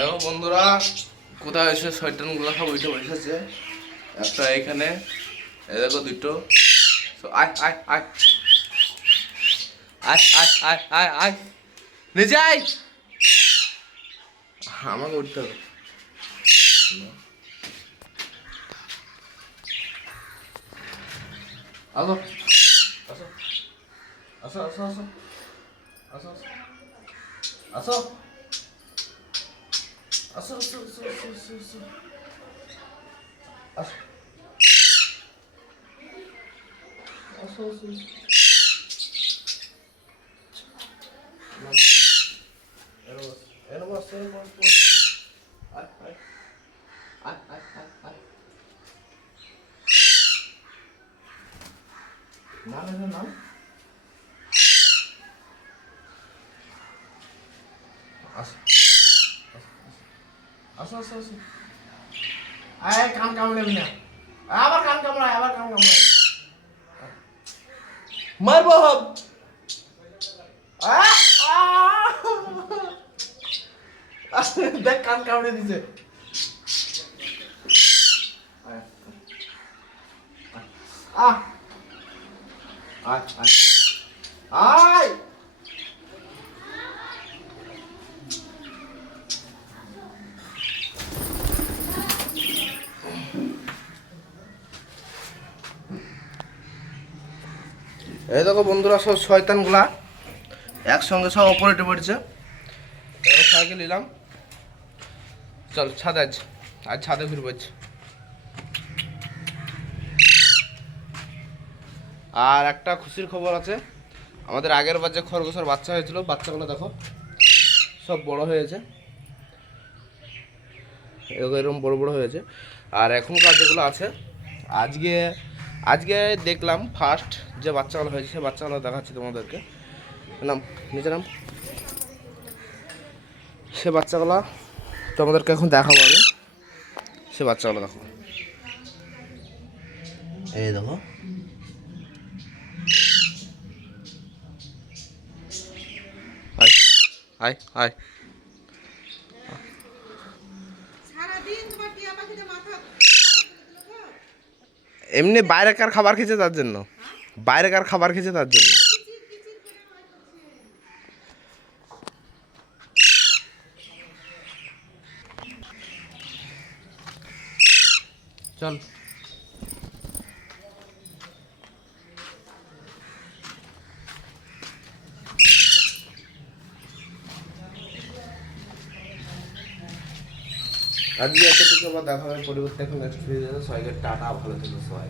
দেখো বন্ধুরা কোথায় এসে শয়তানগুলো সব উঠে বসেছে। একটা এখানে, এই দেখো দুটো। আয় আয় আয় আয় আয় আয় আয় আয় নিচে আয়, আমাকে উঠতে হবে। আসো আসো আসো আসো আসো আসো আসো আসো আসো আসো আসো আসো আসো আসো আসো এনো বস এনো বস আয় আয় আয় আয় আয় আয় নাম এর নাম আসো আসো আসো আসো আয় কান কামড়াবি না, আবার কান কামড়ায়, আবার কান কামড়ায়, মারবো হব। দেখ কান কামড়ে দিছে। আয় আয় আয়। এই দেখো বন্ধুরা সব শয়তানগুলা একসঙ্গে সব অপারেটে পড়েছে। এবার সাইকেল নিলাম, চল ছাদে আজ ছাদে ঘুরবো। আর একটা খুশির খবর আছে, আমাদের আগের বার যে খরগোশের বাচ্চা হয়েছিল, বাচ্চাগুলো দেখো সব বড় হয়েছে, এরকম বড় বড় হয়েছে। আর এখনকার যেগুলো আছে, আজকে আজকে দেখলাম ফার্স্ট যে বাচ্চাগুলো হয়েছে, সে বাচ্চাগুলো দেখাচ্ছি তোমাদেরকে। নাম নিচে নাম, সে বাচ্চাগুলো তোমাদেরকে এখন দেখাবো আমি। সে বাচ্চাগুলো দেখো, এই দেখো আয় আয় আয়। এমনি বাইরেকার খাবার খেয়েছে তার জন্য, বাইরেকার খাবার খেয়েছে তার জন্য। চল আজকে এতটুকু আবার দেখা হবে, পরিবর্তে এখন নেক্সট ভিডিওতে। সবাইকে টাটা, ভালো থেকো সবাই।